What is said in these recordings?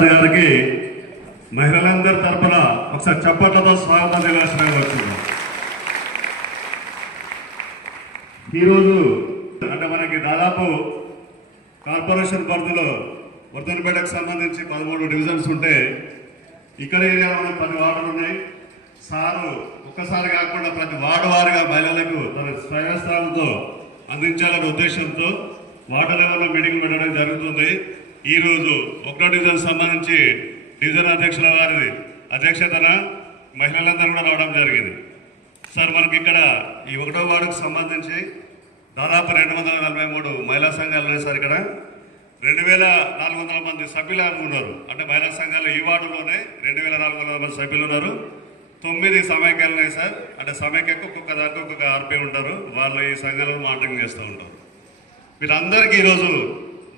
Sir గారికి మహిళలందరి తరఫున ఒకసారి చప్పట్లతో స్వాగతం తెలియజేస్తున్నాం. ఈరోజు అంటే మనకి దాదాపు కార్పొరేషన్ పరిధిలో వర్ధనపేటకు సంబంధించి 13 డివిజన్స్ ఉంటే ఇక్కడ ఏరియాలో మనకు 10 వార్డులు ఉన్నాయి. సారు ఒక్కసారి కాకుండా ప్రతి వార్డు వారిగా మహిళలకు తన స్వయస్థానంతో అందించాలనే ఉద్దేశంతో వార్డు లెవెల్లో మీటింగ్ పెట్టడం జరుగుతుంది. ఈరోజు 1వ డివిజన్ సంబంధించి డివిజన్ అధ్యక్షుల వారి అధ్యక్షతన మహిళలందరూ కూడా రావడం జరిగింది. సార్ మనకి ఇక్కడ ఈ 1వ వార్డుకు సంబంధించి దాదాపు 243 మహిళా సంఘాలు ఉన్నాయి సార్. ఇక్కడ 2400 మంది సభ్యులు ఉన్నారు. అంటే మహిళా సంఘాలు ఈ వార్డులోనే 2400 మంది సభ్యులు ఉన్నారు. 9 సమైక్యాలు ఉన్నాయి సార్. అంటే సమైక్యకు ఒక్కొక్క దాకా ఒక్కొక్క ఆర్పీ ఉంటారు. వాళ్ళు ఈ సంఘాలను మానిటరింగ్ చేస్తూ ఉంటారు. వీళ్ళందరికీ ఈరోజు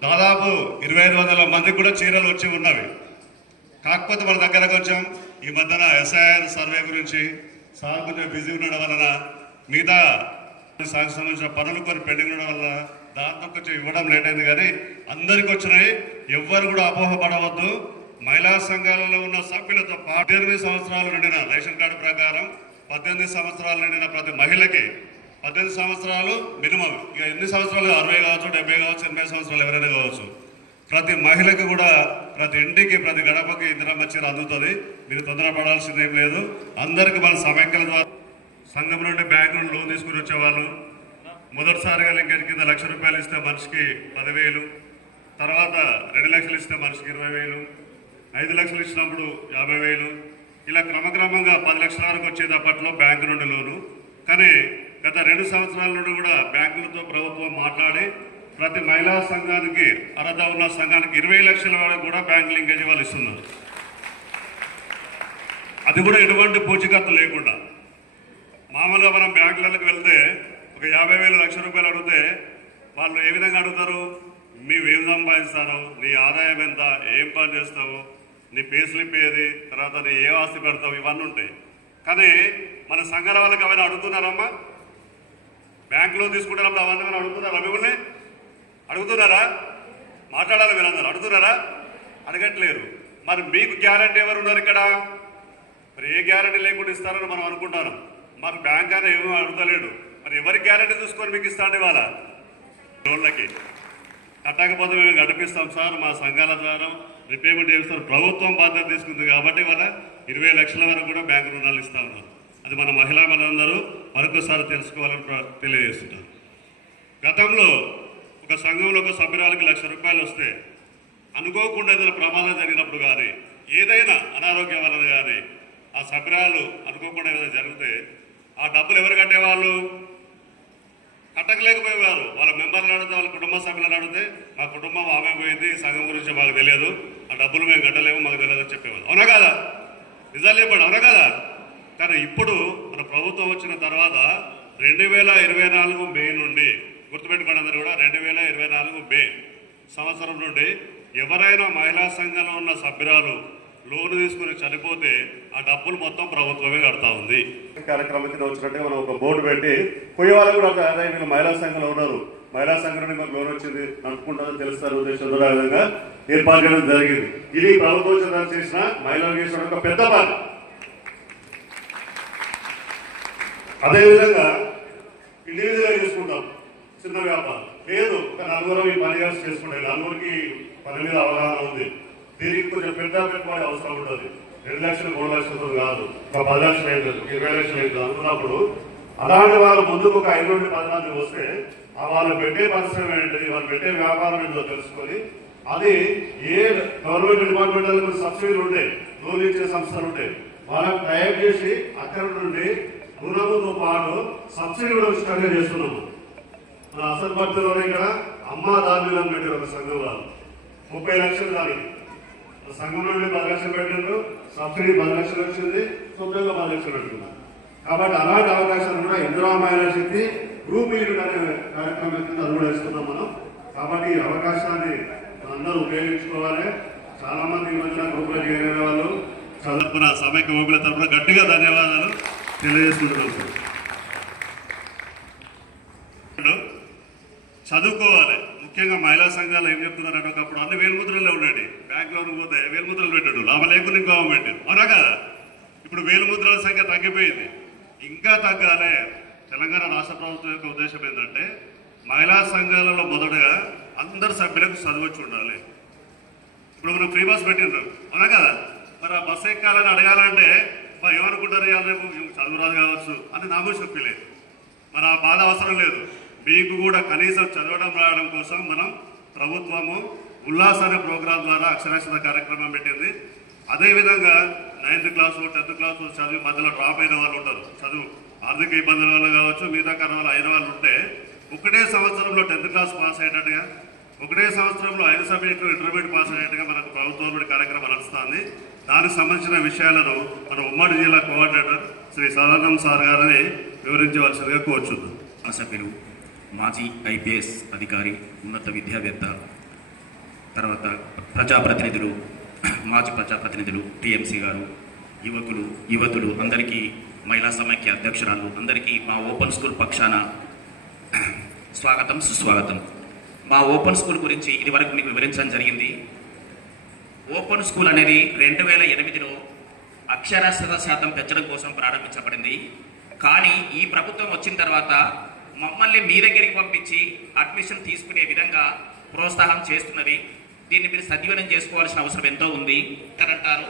దాదాపు 2500 మందికి కూడా చీరలు వచ్చి ఉన్నవి. కాకపోతే మన దగ్గర కొంచెం ఈ మధ్యన ఎస్ఐఆర్ సర్వే గురించి సార్ కొంచెం బిజీ ఉండడం వలన మిగతా సంబంధించిన పనులు కొన్ని పెండింగ్ ఉండడం వల్ల దాంతో కొంచెం ఇవ్వడం లేట్ అయింది. కానీ అందరికి వచ్చినాయి. ఎవ్వరు కూడా అపోహపడవద్దు. మహిళా సంఘాలలో ఉన్న సభ్యులతో 18 సంవత్సరాలు నిండిన రేషన్ కార్డు ప్రకారం 18 సంవత్సరాలు నిండిన ప్రతి మహిళకి 18 సంవత్సరాలు మినిమం. ఇక ఎన్ని సంవత్సరాలు 60 కావచ్చు, 70 కావచ్చు, 80 సంవత్సరాలు ఎవరైనా కావచ్చు. ప్రతి మహిళకి కూడా ప్రతి ఇంటికి ప్రతి గడపకి ఇందిరమ్మ చీర అందుతుంది. మీరు తొందరపడాల్సిందేం లేదు. అందరికీ మన సమైక్యల ద్వారా సంఘం నుండి బ్యాంకు నుండి లోన్ తీసుకుని వచ్చేవాళ్ళు మొదటిసారిగా లింకేజ్ కింద ₹1,00,000 ఇస్తే మనిషికి 10,000, తర్వాత 2 లక్షలు ఇస్తే మనిషికి 20,000, 5 లక్షలు ఇచ్చినప్పుడు 50,000, ఇలా క్రమక్రమంగా 10 లక్షల వరకు వచ్చేది అప్పట్లో బ్యాంకు నుండి లోను. కానీ గత 2 సంవత్సరాల నుండి కూడా బ్యాంకులతో ప్రభుత్వం మాట్లాడి ప్రతి మహిళా సంఘానికి అర్హత ఉన్న సంఘానికి 20 లక్షల వరకు కూడా బ్యాంక్ లింకేజ్ వాళ్ళు ఇస్తున్నారు. అది కూడా ఎటువంటి పూచికత్తు లేకుండా. మామూలుగా మనం బ్యాంకులకు వెళ్తే ఒక 50,000 ₹1,00,000 అడిగితే వాళ్ళు ఏ విధంగా అడుగుతారు? నీవేం సంపాదిస్తావు, నీ ఆదాయం ఎంత, ఏం పని చేస్తావు, నీ పే స్లిప్ ఏది, తర్వాత నీ ఏ ఆస్తి పెడతావు, ఇవన్నీ ఉంటాయి. కానీ మన సంఘాల వాళ్ళకి అవన్నీ అడుగుతున్నారమ్మా? బ్యాంకులో తీసుకుంటున్నప్పుడు అవన్నీ అడుగుతున్నారా? మిమ్మల్ని అడుగుతున్నారా? మాట్లాడాలి మీరందరూ. అడుగుతున్నారా? అడగట్లేరు. మరి మీకు గ్యారంటీ ఎవరు ఉన్నారు ఇక్కడ? మరి ఏ గ్యారంటీ లేకుండా ఇస్తారని మనం అనుకుంటాను. మరి బ్యాంక్ అయినా ఏమో అడుగుతలేడు. మరి ఎవరి గ్యారంటీ చూసుకొని మీకు ఇస్తాండి వాళ్ళ లోన్లకి? కట్టకపోతే మేము గడిపిస్తాం సార్, మా సంఘాల ద్వారా రిపేమెంట్ చేస్తారు. ప్రభుత్వం బాధ్యత తీసుకుంది కాబట్టి వాళ్ళ 20 లక్షల వరకు కూడా బ్యాంకు రుణాలు ఇస్తూ ఉన్నారు. అది మన మహిళా మనందరూ మరొకసారి తెలుసుకోవాలని తెలియజేస్తున్నారు. గతంలో ఒక సంఘంలో ఒక సభ్యురాలకి ₹1,00,000 వస్తే అనుకోకుండా ఏదైనా ప్రమాదం జరిగినప్పుడు కానీ ఏదైనా అనారోగ్యం వలన కానీ ఆ సభ్యురాలు అనుకోకుండా ఏదైనా జరిగితే ఆ డబ్బులు ఎవరు కట్టేవాళ్ళు? కట్టకలేకపోయేవారు. వాళ్ళ మెంబర్లు అడిగితే, వాళ్ళ కుటుంబ సభ్యులను అడిగితే మా కుటుంబం ఆమె పోయింది, సంఘం గురించి మాకు తెలియదు, ఆ డబ్బులు మేము కట్టలేము, మాకు తెలియదు అని చెప్పేవాళ్ళు. అవునా కాదా? నిజాలు చెప్పండి, అవునా కాదా? కానీ ఇప్పుడు మన ప్రభుత్వం వచ్చిన తర్వాత 2024 మే నుండి గుర్తుపెట్టుకోండి అందరూ కూడా, 2024 మే సంవత్సరం నుండి ఎవరైనా మహిళా సంఘంలో ఉన్న సభ్యురాలు లోన్ తీసుకుని చనిపోతే ఆ డబ్బులు మొత్తం ప్రభుత్వమే కడతా ఉంది. కార్యక్రమం కింద వచ్చినట్టే మనం ఒక బోర్డు పెట్టి పోయే వాళ్ళు కూడా వీళ్ళు మహిళా సంఘంలో ఉన్నారు, మహిళా సంఘం నుండి మాకు లోన్ వచ్చింది నడుపుకుంటారని తెలుస్తారు ఉద్దేశంతో ఆ విధంగా ఏర్పాటు చేయడం జరిగింది. ఇది ప్రభుత్వం చేసిన మహిళలు చేసిన ఒక పెద్ద పని. అదేవిధంగా ఇండివిజువల్గా చేసుకుంటాం చిన్న వ్యాపారం లేదు, ఒక 4 ఈ పని కలిసి చేసుకుంటారు. 4కి పని మీద అవగాహన ఉంది. దీనికి కొంచెం పెద్ద పెట్టుబడి అవసరం ఉంటుంది. 2 లక్షలు 3 లక్షలతో కాదు, ఒక 10 లక్షలు అయింది, 20 లక్షలు అయింది అనుకున్నప్పుడు అలాంటి వాళ్ళు ముందుకు ఒక 5 నుండి 10 మంది వస్తే ఆ వాళ్ళు పెట్టే పరిశ్రమ ఏంటి, వాళ్ళు పెట్టే వ్యాపారం ఏంటో తెలుసుకొని అది ఏ గవర్నమెంట్ డిపార్ట్మెంట్ సబ్సిడీలు ఉంటాయి, లోన్ ఇచ్చే సంస్థలు ఉంటాయి, వాళ్ళకి టైప్ చేసి అక్కడ నుండి రుణముతో పాటు సబ్సిడీ కూడా ఉచితంగా చేస్తున్నాము. మన అసలు భక్తుల్లోనే ఇక్కడ అమ్మ దాని పెట్టారు ఒక సంఘం వాళ్ళు 30 లక్షలు దానికి సంఘం నుండి 10 లక్షలు పెట్టారు, సబ్సిడీ 10 లక్షలు వచ్చింది, సొంతంగా 10 లక్షలు పెట్టుకున్నారు. కాబట్టి అలాంటి అవకాశాలు కూడా ఇందిరా మహిళా శక్తి గ్రూప్ లీడ్ అనే కార్యక్రమం కింద అది కూడా ఇస్తున్నాం మనం. కాబట్టి ఈ అవకాశాన్ని అందరూ ఉపయోగించుకోవాలి. చాలా మంది ఈ మధ్య గ్రూపులో చేరిన వాళ్ళు చదువుకున్న సమైక్య మహిళల తరఫున గట్టిగా ధన్యవాదాలు తెలియజేసుకుంటున్నాం. చదువుకోవాలి. ముఖ్యంగా మహిళా సంఘాలు ఏం చెప్తున్నారంటే ఒకప్పుడు అన్ని వేలుముద్రలే ఉండండి, బ్యాంకులోకి పోతే వేలుముద్రలు పెట్టాడు, లాభం లేకుండా ఇంకో పెట్టాడు, అవునా కదా? ఇప్పుడు వేలుముద్రల సంఖ్య తగ్గిపోయింది, ఇంకా తగ్గాలి. తెలంగాణ రాష్ట్ర ప్రభుత్వం యొక్క ఉద్దేశం ఏంటంటే మహిళా సంఘాలలో మొదటగా అందరు సభ్యులకు చదవచ్చు ఉండాలి. ఇప్పుడు మనం ఫ్రీ బస్ పెట్టిండ్రు, అవునా కదా? మరి ఆ బస్సు ఎక్కాలని అడగాలంటే ఏమనుకుంటారు, రేపు చదువు రాదు కావచ్చు అని నాకు చెప్పలేదు. మరి ఆ బాధ అవసరం లేదు. మీకు కూడా కనీసం చదవడం రాయడం కోసం మనం ప్రభుత్వము ఉల్లాస అనే ప్రోగ్రాం ద్వారా అక్షరాస్యత కార్యక్రమం పెట్టింది. అదేవిధంగా 9th క్లాసు 10th క్లాసు చదివి మధ్యలో డ్రాప్ అయిన వాళ్ళు ఉంటారు, చదువు ఆర్థిక ఇబ్బందుల వల్ల కావచ్చు, మిగతా కారణాలు అయిన వాళ్ళు ఉంటే ఒకటే సంవత్సరంలో 10th క్లాస్ పాస్ అయ్యేటట్టుగా, ఒకటే సంవత్సరంలో 5 సబ్జెక్టులు ఇంటర్మీడియట్ పాస్ అయ్యేట్టుగా మనకు ప్రభుత్వం కార్యక్రమం నడుస్తుంది. దానికి సంబంధించిన విషయాలను మన ఉమ్మడి జిల్లా కోఆర్డినేటర్ శ్రీ సదానందం సార్ గారిని వివరించవలసిందిగా కోరుచున్నాను. సభ్యులు, మాజీ ఐపీఎస్ అధికారి, ఉన్నత విద్యావేత్త, తర్వాత ప్రజాప్రతినిధులు, మాజీ ప్రజాప్రతినిధులు, టీఎంసీ గారు, యువతులు అందరికీ, మహిళా సమైక్య అధ్యక్షురాలు అందరికీ మా ఓపెన్ స్కూల్ పక్షాన స్వాగతం, సుస్వాగతం. మా ఓపెన్ స్కూల్ గురించి ఇదివరకు మీకు వివరించడం జరిగింది. ఓపెన్ స్కూల్ అనేది 2008లో అక్షరాస్యత శాతం పెంచడం కోసం ప్రారంభించబడింది. కానీ ఈ ప్రభుత్వం వచ్చిన తర్వాత మమ్మల్ని మీ దగ్గరికి పంపించి అడ్మిషన్ తీసుకునే విధంగా ప్రోత్సాహం చేస్తున్నది. దీన్ని మీరు సద్వినియోగం చేసుకోవాల్సిన అవసరం ఎంతో ఉంది. అంటారు,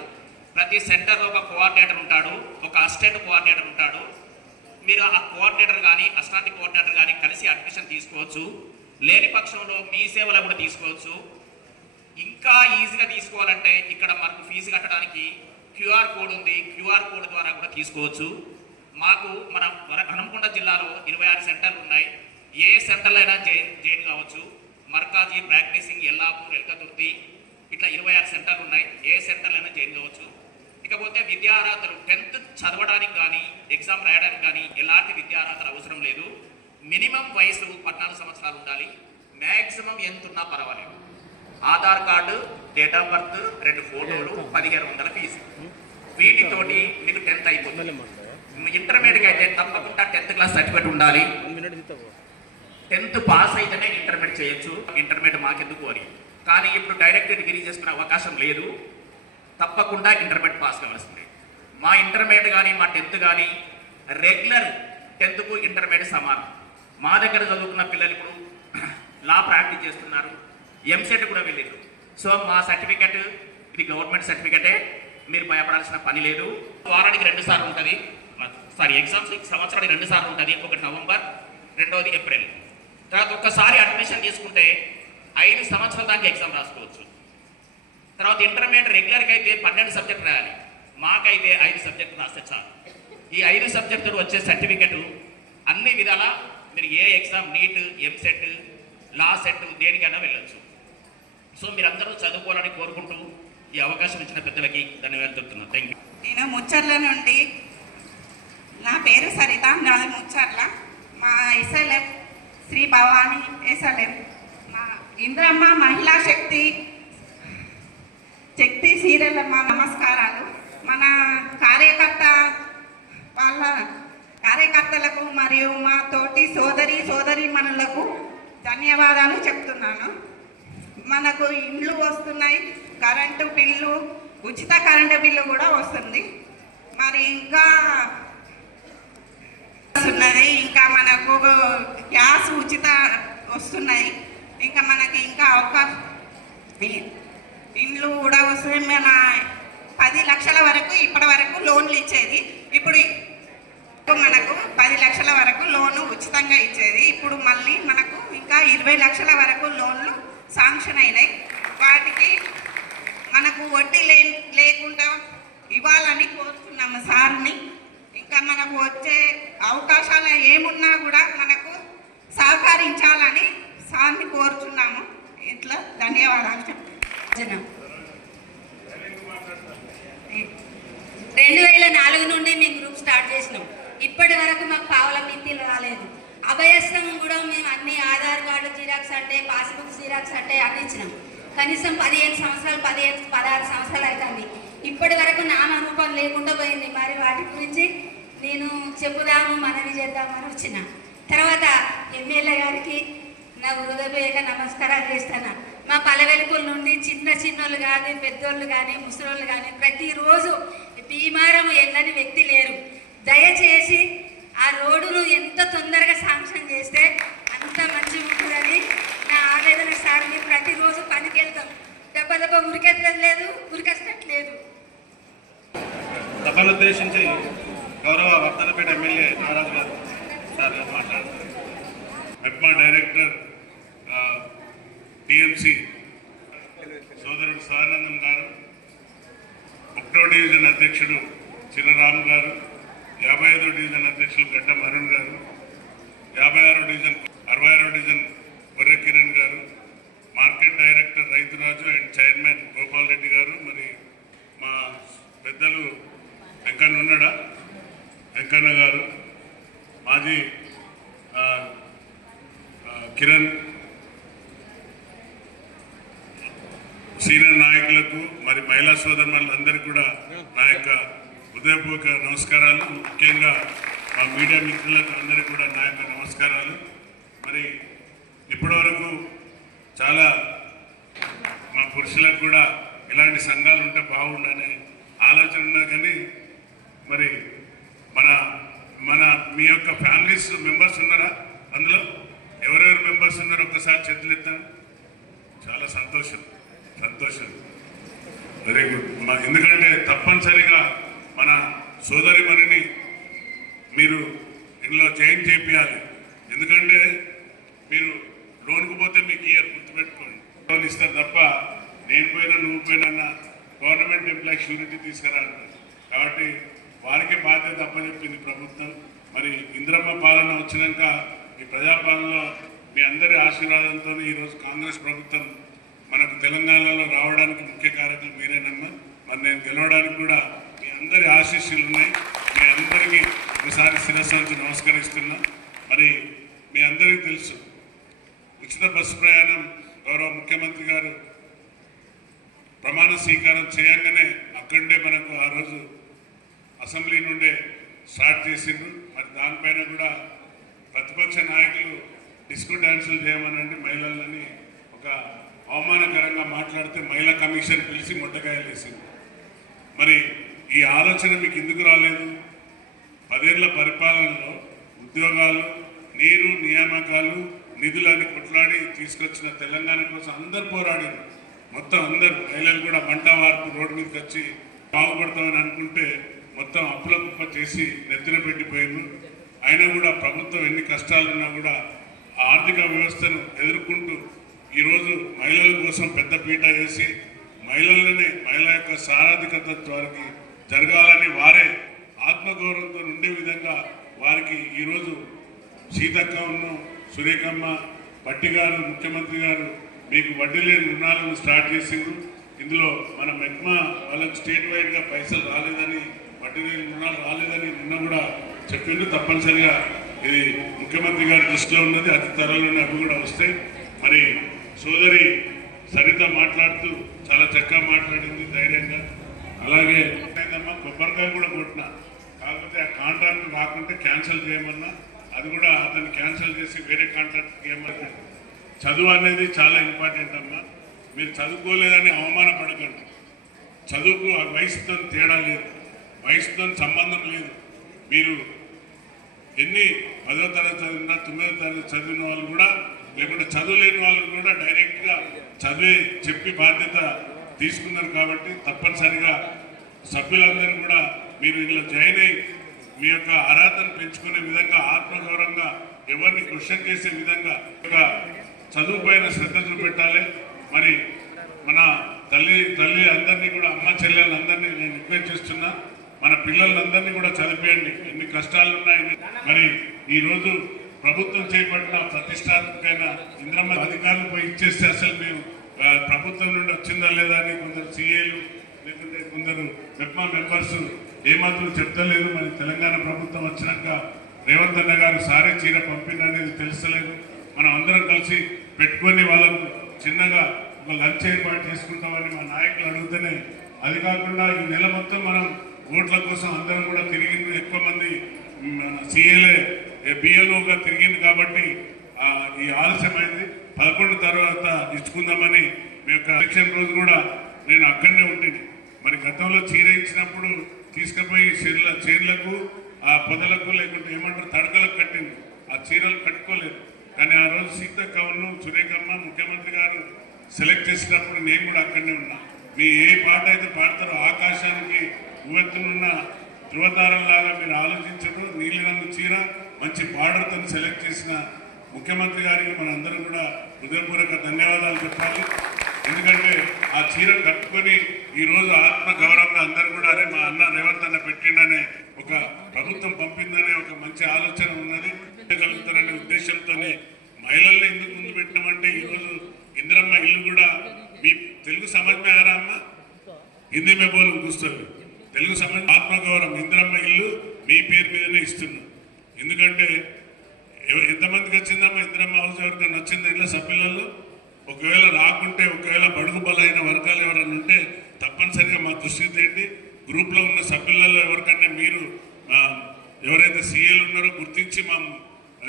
ప్రతి సెంటర్లో ఒక కోఆర్డినేటర్ ఉంటాడు, ఒక అసిస్టెంట్ కోఆర్డినేటర్ ఉంటాడు. మీరు ఆ కోఆర్డినేటర్ కానీ అసిస్టెంట్ కోఆర్డినేటర్ కానీ కలిసి అడ్మిషన్ తీసుకోవచ్చు. లేని పక్షంలో మీ సేవలు కూడా తీసుకోవచ్చు. ఇంకా ఈజీగా తీసుకోవాలంటే ఇక్కడ మనకు ఫీజు కట్టడానికి క్యూఆర్ కోడ్ ఉంది, క్యూఆర్ కోడ్ ద్వారా కూడా తీసుకోవచ్చు. మాకు మన హనుమకొండ జిల్లాలో 26 సెంటర్లు ఉన్నాయి. ఏ సెంటర్లో అయినా జైన్ కావచ్చు. మర్కాజీ, ప్రాక్టీసింగ్, ఎల్లాపూర్, ఎల్కతుర్తి, ఇట్లా 26 సెంటర్లు ఉన్నాయి. ఏ సెంటర్లో అయినా జైన్ కావచ్చు. ఇకపోతే విద్యార్హతలు 10th చదవడానికి కానీ ఎగ్జామ్ రాయడానికి కానీ ఎలాంటి విద్యార్హతలు అవసరం లేదు. మినిమం వయసు 14 సంవత్సరాలు ఉండాలి. మ్యాక్సిమం ఎంత ఉన్నా పర్వాలేదు. Aadhaar card, date of birth, 2 ఫోటోలు, 1500 ఫీజు. వీటితోటి మీకు 10th అయిపోతుంది. ఇంటర్మీడియట్ అయితే తప్పకుండా 10th క్లాస్ సర్టిఫికేట్ ఉండాలి. 10th పాస్ అయితేనే ఇంటర్మీడియట్ చేయొచ్చు. ఇంటర్మీడియట్ మాకెందుకు అని. కానీ ఇప్పుడు డైరెక్ట్ డిగ్రీ చేసుకునే అవకాశం లేదు. తప్పకుండా ఇంటర్మీడియట్ పాస్ కావాల్సిందే. మా ఇంటర్మీడియట్ కానీ మా 10th కానీ రెగ్యులర్ 10th ఇంటర్మీడియట్ సమానం. మా దగ్గర చదువుకున్న పిల్లలు ఇప్పుడు లా ప్రాక్టీస్ చేస్తున్నారు, ఎంసెట్ కూడా వెళ్ళారు. సో మా సర్టిఫికెట్ ఇది గవర్నమెంట్ సర్టిఫికెటే, మీరు భయపడాల్సిన పని లేదు. వారానికి 2 సార్లు ఉంటుంది. ఎగ్జామ్స్ సంవత్సరానికి 2 సార్లు ఉంటుంది. ఒకటి నవంబర్, రెండవది ఏప్రిల్. తర్వాత ఒక్కసారి అడ్మిషన్ తీసుకుంటే 5 సంవత్సరాల దాకా ఎగ్జామ్ రాసుకోవచ్చు. తర్వాత ఇంటర్మీడియట్ రెగ్యులర్గా అయితే 12 సబ్జెక్టు రాయాలి. మాకైతే 5 సబ్జెక్టులు రాస్తే చాలు. ఈ 5 సబ్జెక్టులు వచ్చే సర్టిఫికెట్ అన్ని విధాలా మీరు ఏ exam, neat, EAMCET, law set దేనికైనా వెళ్ళొచ్చు. సో మీరందరూ చదువుకోవాలని కోరుకుంటూ ఈ అవకాశం ఇచ్చిన పెద్దలకి ధన్యవాదాలు చెప్తున్నాను. Thank you. నేను ముచ్చర్ల నుండి, నా పేరు సరిత, నాది ముచ్చర్ల. మా ఎస్ఎల్ఎఫ్ శ్రీ భవానీ ఎస్ఎల్ఎఫ్, మా ఇంద్రమ్మ మహిళా శక్తి సీరియల్ నమస్కారాలు. మన కార్యకర్తలకు మరియు మా తోటి సోదరీమణులకు ధన్యవాదాలు చెప్తున్నాను. మనకు ఇండ్లు వస్తున్నాయి, కరెంటు బిల్లు, ఉచిత కరెంటు బిల్లు కూడా వస్తుంది. మరి ఇంకా వస్తున్నది, ఇంకా మనకు గ్యాస్ ఉచిత వస్తున్నాయి. ఇంకా మనకి ఇంకా అవకాశం ఇండ్లు కూడా వస్తాయి. మన 10 లక్షల వరకు ఇప్పటి వరకు లోన్లు ఇచ్చేది, ఇప్పుడు మనకు 10 లక్షల వరకు లోను ఉచితంగా ఇచ్చేది. ఇప్పుడు మళ్ళీ మనకు ఇంకా 20 లక్షల వరకు లోన్లు శాంక్షన్ అయినాయి. వాటికి మనకు వడ్డీ లేకుండా ఇవ్వాలని కోరుతున్నాము సార్ని. ఇంకా మనకు వచ్చే అవకాశాలు ఏమున్నా కూడా మనకు సహకరించాలని సార్ని కోరుతున్నాము. ఇట్లా ధన్యవాదాలు చెప్తున్నాను. 2004 నుండి మేము గ్రూప్ స్టార్ట్ చేసినాం. ఇప్పటి వరకు మాకు పావుల మింతీలు రాలేదు. అభయస్థం కూడా మేము అన్ని ఆధార్ కార్డు జిరాక్స్ అంటే, పాస్బుక్ జిరాక్స్ అంటే అందించినాం. కనీసం 16 సంవత్సరాలు అవుతుంది. ఇప్పటి వరకు నామరూపం లేకుండా పోయింది. మరి వాటి గురించి నేను చెప్పుదాము, మనవి చేద్దామని వచ్చిన. తర్వాత ఎమ్మెల్యే గారికి నా హృదయపూర్వక నమస్కారాలు చేస్తాను. మా పల్లెవెలుపుల నుండి చిన్న చిన్నోళ్ళు కానీ పెద్దోళ్ళు కానీ ముసలోళ్ళు కానీ ప్రతిరోజు బీమారం ఎల్లని వ్యక్తి లేరు. దయచేసి ఆ రోడ్డును ఎంత తొందరగా శాంక్షన్ చేస్తే అంత మంచిగా ఉంటుందని నా ఆవేదన సార్. మేము ప్రతిరోజు పనికి వెళ్తాం, దెబ్బ ఉరికెత్తలేదు, ఉరికొస్తట్లేదు. సభను ఉద్దేశించి గౌరవ వర్ధనపేట ఎమ్మెల్యే నారాజు గారు సార్ మాట్లాడుతున్నారు. మెప్మా డైరెక్టర్ టిఎంసి సోదరుడు సదానందం గారు, 1వ డివిజన్ అధ్యక్షుడు చిన్నరాము గారు, 55వ డివిజన్ అధ్యక్షులు గడ్డం అరుణ్ గారు, 56వ డివిజన్ 66వ డివిజన్ బొర్రె కిరణ్ గారు, market director Raithuraju and chairman Gopal Reddy గారు, మరి మా పెద్దలు వెంకన్న గారు, మాజీ కిరణ్, సీనియర్ నాయకులకు మరి మహిళా సోదరులందరికీ కూడా నా యొక్క హృదయపూర్వక నమస్కారాలు. ముఖ్యంగా మా మీడియా మిత్రులకు అందరికీ కూడా నా యొక్క నమస్కారాలు. మరి ఇప్పటివరకు చాలా మా పురుషులకు కూడా ఇలాంటి సంఘాలు ఉంటే బాగుండనే ఆలోచన ఉన్నా కానీ మరి మన మీ యొక్క ఫ్యామిలీస్ మెంబర్స్ ఉన్నారా? అందులో ఎవరెవరు మెంబర్స్ ఉన్నారో ఒక్కసారి చేతులు ఎత్తాను. చాలా సంతోషం. Very good. ఎందుకంటే తప్పనిసరిగా మన సోదరిమణిని మీరు ఇందులో జాయిన్ చేయాలి. ఎందుకంటే మీరు లోన్కు పోతే మీకు ఇయర్ గుర్తుపెట్టుకోండి, లోన్ ఇస్తారు తప్ప నేను పోయినా నువ్వు పోయినా గవర్నమెంట్ ఎంప్లాయీ షూరిటీ తీసుకురాలి. కాబట్టి వారికి బాధ్యత అప్పచెప్పింది ప్రభుత్వం. మరి ఇందిరమ్మ పాలన వచ్చినాక ఈ ప్రజాపాలనలో మీ అందరి ఆశీర్వాదంతో ఈరోజు కాంగ్రెస్ ప్రభుత్వం మనకు తెలంగాణలో రావడానికి ముఖ్య కారకులు మీరేనమ్మా. మరి నేను గెలవడానికి కూడా మీ అందరి ఆశీస్సులు ఉన్నాయి. మీ అందరికీ ఒకసారి శిరస్సు నుంచి నమస్కరిస్తున్నా. మరి మీ అందరికీ తెలుసు, ఉచిత బస్సు ప్రయాణం గౌరవ ముఖ్యమంత్రి గారు ప్రమాణ స్వీకారం చేయగానే అక్కడే మనకు ఆ రోజు అసెంబ్లీ నుండే స్టార్ట్ చేసిండ్రు. మరి దానిపైన కూడా ప్రతిపక్ష నాయకులు డిస్కో డ్యాన్సులు చేయమనండి మహిళలని ఒక అవమానకరంగా మాట్లాడితే మహిళా కమిషన్ పిలిచి మొట్టకాయలు వేసింది. మరి ఈ ఆలోచన మీకు ఎందుకు రాలేదు? 10 ఏళ్ల పరిపాలనలో ఉద్యోగాలు, నీరు, నియామకాలు, నిధులని కొట్లాడి తీసుకొచ్చిన తెలంగాణ కోసం అందరు పోరాడారు. మొత్తం అందరు మహిళలు కూడా మంట వార్పు రోడ్డు మీదకి వచ్చి బాగుపడతామని అనుకుంటే మొత్తం అప్పుల కుప్ప చేసి నెత్తిన పెట్టిపోయింది. అయినా కూడా ప్రభుత్వం ఎన్ని కష్టాలున్నా కూడా ఆర్థిక వ్యవస్థను ఎదుర్కొంటూ ఈరోజు మహిళల కోసం పెద్ద పీట వేసి మహిళ యొక్క సారాధికత వారికి జరగాలని వారే ఆత్మగౌరవంతో ఉండే విధంగా వారికి ఈరోజు సీతక్కను, సురేఖమ్మ, బట్టి గారు, ముఖ్యమంత్రి గారు మీకు వడ్డీ లేని రుణాలను స్టార్ట్ చేసిండ్రు. ఇందులో మన మెగ్మా వాళ్ళకి స్టేట్ వైడ్గా పైసలు రాలేదని, వడ్డీ లేని రుణాలు రాలేదని నిన్న కూడా చెప్పిండ్రు. తప్పనిసరిగా ఇది ముఖ్యమంత్రి గారి దృష్టిలో ఉన్నది, అతి త్వరలోనే అవి కూడా వస్తాయి. మరి సోదరి సరిత మాట్లాడుతూ చాలా చక్కగా మాట్లాడింది, ధైర్యంగా. అలాగే కొబ్బరికాయ కూడా కొట్టిన, కాకపోతే ఆ కాంట్రాక్ట్ కాకుంటే క్యాన్సిల్ చేయమన్నా అది కూడా అతన్ని క్యాన్సిల్ చేసి వేరే కాంట్రాక్ట్ ఏమన్నా. చదువు అనేది చాలా ఇంపార్టెంట్ అమ్మా. మీరు చదువుకోలేదని అవమానపడకండి. చదువుకు ఆ వయసుతో తేడా లేదు, వయసుతో సంబంధం లేదు. మీరు ఎన్ని 10వ తరగతి చదివినా, 9వ తరగతి చదివిన వాళ్ళు కూడా, లేకుంటే చదువులేని వాళ్ళు కూడా డైరెక్ట్గా చదివే చెప్పి బాధ్యత తీసుకున్నారు. కాబట్టి తప్పనిసరిగా సభ్యులందరూ కూడా మీరు ఇందులో జాయిన్ అయ్యి మీ యొక్క అర్హతను పెంచుకునే విధంగా, ఆత్మగౌరవంగా ఎవరిని క్వశ్చన్ చేసే విధంగా చదువు పైన శ్రద్ధ చూపెట్టాలి. మరి మన తల్లి అందరినీ కూడా, అమ్మ చెల్లెలందరినీ నేను రిక్వెస్ట్ చేస్తున్నా, మన పిల్లలందరినీ కూడా చదివేయండి. ఎన్ని కష్టాలు ఉన్నాయని. మరి ఈరోజు ప్రభుత్వం చేపట్టిన ప్రతిష్టాత్మకమైన ఇంద్రమ్మ అధికారులు పోయి ఇచ్చేస్తే అసలు మేము ప్రభుత్వం నుండి వచ్చిందా లేదా అని కొందరు సీఏలు, లేకుంటే కొందరు మెప్మా మెంబర్స్ ఏమాత్రం చెప్తలేదు. మరి తెలంగాణ ప్రభుత్వం వచ్చినాక రేవంత్ అన్న గారు సారే చీర పంపిందనేది తెలుస్తలేదు. మనం అందరం కలిసి పెట్టుకొని వాళ్ళకు చిన్నగా ఒక లంచ్ ఏర్పాటు చేసుకుంటామని మా నాయకులు అడిగితేనే, అది కాకుండా ఈ నెల మొత్తం మనం ఓట్ల కోసం అందరం కూడా తిరిగింది. ఎక్కువ మంది సీఏలే బిఎల్ఓగా తిరిగింది. కాబట్టి ఈ ఆలస్యమైంది. 11 తర్వాత ఇచ్చుకుందామని మీ యొక్క ఎలక్షన్ రోజు కూడా నేను అక్కడనే ఉంటుంది. మరి గతంలో చీర ఇచ్చినప్పుడు తీసుకుపోయి చీరలకు ఆ పొదలకు లేకుంటే ఏమంటారు తడకలకు కట్టింది, ఆ చీరలు కట్టుకోలేదు. కానీ ఆ రోజు సీతక్కను సురేఖమ్మ ముఖ్యమంత్రి గారు సెలెక్ట్ చేసినప్పుడు నేను కూడా అక్కడనే ఉన్నా. మీ ఏ పాట అయితే పాడతారో ఆకాశానికి ఉవ్వెత్తునున్న ధృవతారంలాగా మీరు ఆలోచించరు. నీలిరంగు చీర మంచి బార్డర్తో సెలెక్ట్ చేసిన ముఖ్యమంత్రి గారికి మనందరం కూడా హృదయపూర్వక ధన్యవాదాలు చెప్పాలి. ఎందుకంటే ఆ చీర కట్టుకొని ఈరోజు ఆత్మ గౌరవంగా అందరూ కూడా అరే మా అన్న రేవంత్ అన్న పెట్టిండనే ఒక ప్రభుత్వం పంపిందనే ఒక మంచి ఆలోచన ఉన్నది కలుగుతారనే ఉద్దేశంతోనే మహిళల్ని ఎందుకు ముందు పెట్టినామంటే ఈరోజు ఇందిరమ్మ ఇల్లు కూడా మీ తెలుగు సమజ్ మే ఆరా అమ్మ హిందీ మే బోలు కూర్చోండి. తెలుగు సమజ్ ఆత్మగౌరవం ఇందిరమ్మ ఇల్లు మీ పేరు మీదనే ఇస్తున్నాం. ఎందుకంటే ఎంతమందికి వచ్చిందమ్మా ఇందిరమ్మ హౌస్? ఎవరికైనా వచ్చింది ఇంట్లో సభ్యులలో? ఒకవేళ రాకుంటే ఒకవేళ బడుగు బలైన వర్గాలు ఎవరైనా ఉంటే తప్పనిసరిగా మా దృష్టి తేండి. గ్రూప్లో ఉన్న సభ్యులలో ఎవరికన్నా మీరు ఎవరైతే సీఏలు ఉన్నారో గుర్తించి మా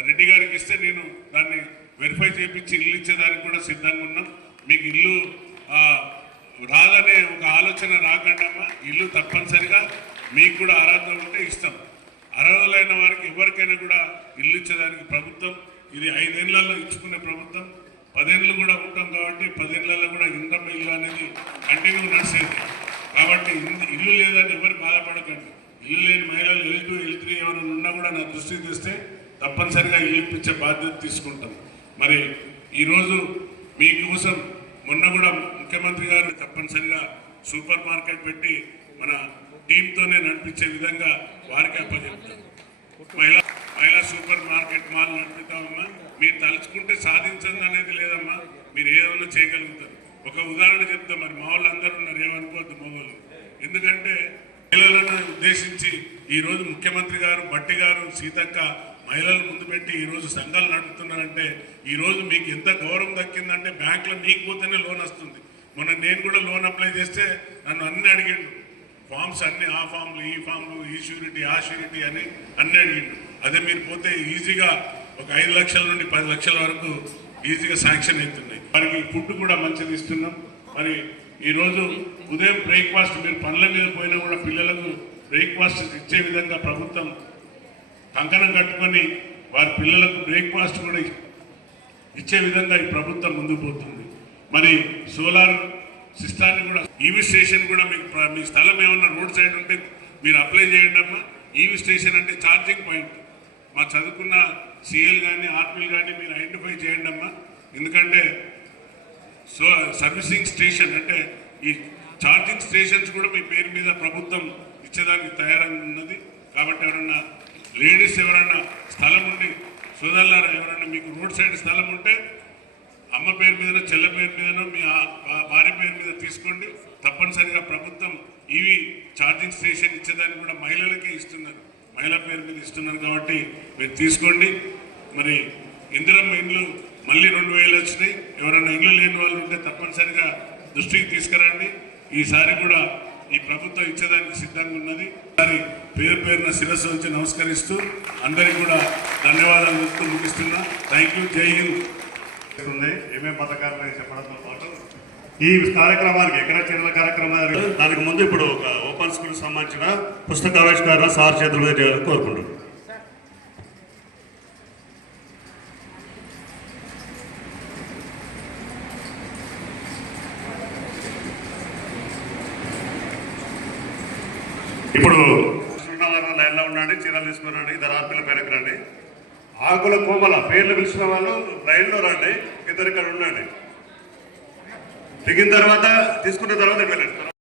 రెడ్డి గారికి ఇస్తే నేను దాన్ని వెరిఫై చేయించి ఇల్లు ఇచ్చేదానికి కూడా సిద్ధంగా ఉన్నాం. మీకు ఇల్లు రాదనే ఒక ఆలోచన రాకండమ్మా. ఇల్లు తప్పనిసరిగా మీకు కూడా ఆరాధన ఉంటే ఇస్తాం. అర్హులైన వారికి ఎవరికైనా కూడా ఇల్లు ఇచ్చేదానికి ప్రభుత్వం ఇది 5 ఏళ్లలో ఇచ్చుకునే ప్రభుత్వం. 10 ఏళ్ళు కూడా ఉంటాం కాబట్టి 10 ఏళ్లలో కూడా ఇంద్రమ్మ ఇల్లు అనేది కంటిన్యూ నడిచేది. కాబట్టి ఇల్లు లేదని ఎవరు బాధపడకండి. ఇల్లు లేని మహిళలు L2, L3 ఎవరైనా ఉన్నా కూడా నా దృష్టికి తెస్తే తప్పనిసరిగా ఇల్లు ఇప్పించే బాధ్యత తీసుకుంటాం. మరి ఈరోజు మీకోసం మొన్న కూడా ముఖ్యమంత్రి గారు తప్పనిసరిగా సూపర్ మార్కెట్ పెట్టి మన టీంతోనే నడిపించే విధంగా వారికి అప్పచెప్తాం. మహిళా సూపర్ మార్కెట్ మాల్ నడిపిస్తామమ్మా. మీరు తలుచుకుంటే సాధించండి అనేది లేదమ్మా, మీరు ఏదైనా చేయగలుగుతారు. ఒక ఉదాహరణ చెప్తాం. మరి మా వాళ్ళు అందరూ ఉన్నారు, ఏమనుకోవద్దు మగవాళ్ళు. ఎందుకంటే మహిళలను ఉద్దేశించి ఈరోజు ముఖ్యమంత్రి గారు బట్టి గారు సీతక్క మహిళలను ముందు పెట్టి ఈరోజు సంఘాలు నడుపుతున్నారంటే ఈరోజు మీకు ఎంత గౌరవం దక్కిందంటే బ్యాంకులో మీకు పోతేనే లోన్ వస్తుంది. మొన్న నేను కూడా లోన్ అప్లై చేస్తే నన్ను అన్ని అడిగిండు, ఫామ్స్ అన్ని ఆ ఫామ్లు ఈ ఫామ్లు ఈ షూరిటీ ఆ షూరిటీ అని అన్ని అడిగిండు. అదే మీరు పోతే ఈజీగా ఒక 5 లక్షల నుండి 10 లక్షల వరకు ఈజీగా శాంక్షన్ అవుతున్నాయి. వారికి ఫుడ్ కూడా మంచిది ఇస్తున్నాం. మరి ఈరోజు ఉదయం బ్రేక్ఫాస్ట్ మీరు పనుల మీద పోయినా కూడా పిల్లలకు బ్రేక్ఫాస్ట్ ఇచ్చే విధంగా ప్రభుత్వం కంకణం కట్టుకొని వారి పిల్లలకు బ్రేక్ఫాస్ట్ కూడా ఇచ్చే విధంగా ఈ ప్రభుత్వం ముందుకు పోతుంది. మరి సోలార్ సిస్టాన్ని కూడా ఈవీ స్టేషన్ కూడా మీకు మీ స్థలం ఏమన్నా రోడ్ సైడ్ ఉంటే మీరు అప్లై చేయండి అమ్మా. ఈవీ స్టేషన్ అంటే ఛార్జింగ్ పాయింట్. మా చదువుకున్న సిఎల్ కానీ ఆర్పీలు కానీ మీరు ఐడెంటిఫై చేయండి అమ్మా. ఎందుకంటే సర్వీసింగ్ స్టేషన్ అంటే ఈ ఛార్జింగ్ స్టేషన్స్ కూడా మీ పేరు మీద ప్రభుత్వం ఇచ్చేదానికి తయారై ఉన్నది. కాబట్టి ఎవరన్నా లేడీస్ ఎవరన్నా స్థలం ఉండి సోదరులారా ఎవరన్నా మీకు రోడ్ సైడ్ స్థలం ఉంటే అమ్మ పేరు మీదనో చెల్ల పేరు మీదనో మీ భార్య పేరు మీద తీసుకోండి. తప్పనిసరిగా ప్రభుత్వం ఈవీ ఛార్జింగ్ స్టేషన్ ఇచ్చేదాన్ని కూడా మహిళలకే ఇస్తున్నారు, మహిళల పేరు మీద ఇస్తున్నారు. కాబట్టి మీరు తీసుకోండి. మరి ఇందిరమ్మ ఇండ్లు మళ్ళీ 2000 వచ్చినాయి. ఎవరైనా ఇల్లు లేని వాళ్ళు ఉంటే తప్పనిసరిగా దృష్టికి తీసుకురండి. ఈసారి కూడా ఈ ప్రభుత్వం ఇచ్చేదానికి సిద్ధంగా ఉన్నది. ఈసారి పేరు పేరున శిరస్సు వచ్చి నమస్కరిస్తూ అందరికీ కూడా ధన్యవాదాలు చెప్తూ ముగిస్తున్నా. Thank you. జై హింద్. ఏమేమి పథకాలు చెప్పడంతో పాటు ఈ కార్యక్రమానికి ఎక్కడ చిన్న కార్యక్రమాలు దానికి ముందు ఇప్పుడు ఒక ఓపెన్ స్కూల్ సంబంధించిన పుస్తకావిష్కరణ సార్ చేతుల మీద చేయాలని కోరుకుంటున్నాను. ఇప్పుడు లైన్లో ఉండండి, చీరలు తీసుకురండి, ఇద్దరు ఆర్పీల పేరుకి రండి. ఆకుల కోమల పేర్లు పిలిచిన వాళ్ళు లైన్లో రండి, ఇద్దరు ఇక్కడ ఉండండి. దిగిన తర్వాత తీసుకున్న తర్వాత వెళ్ళండి.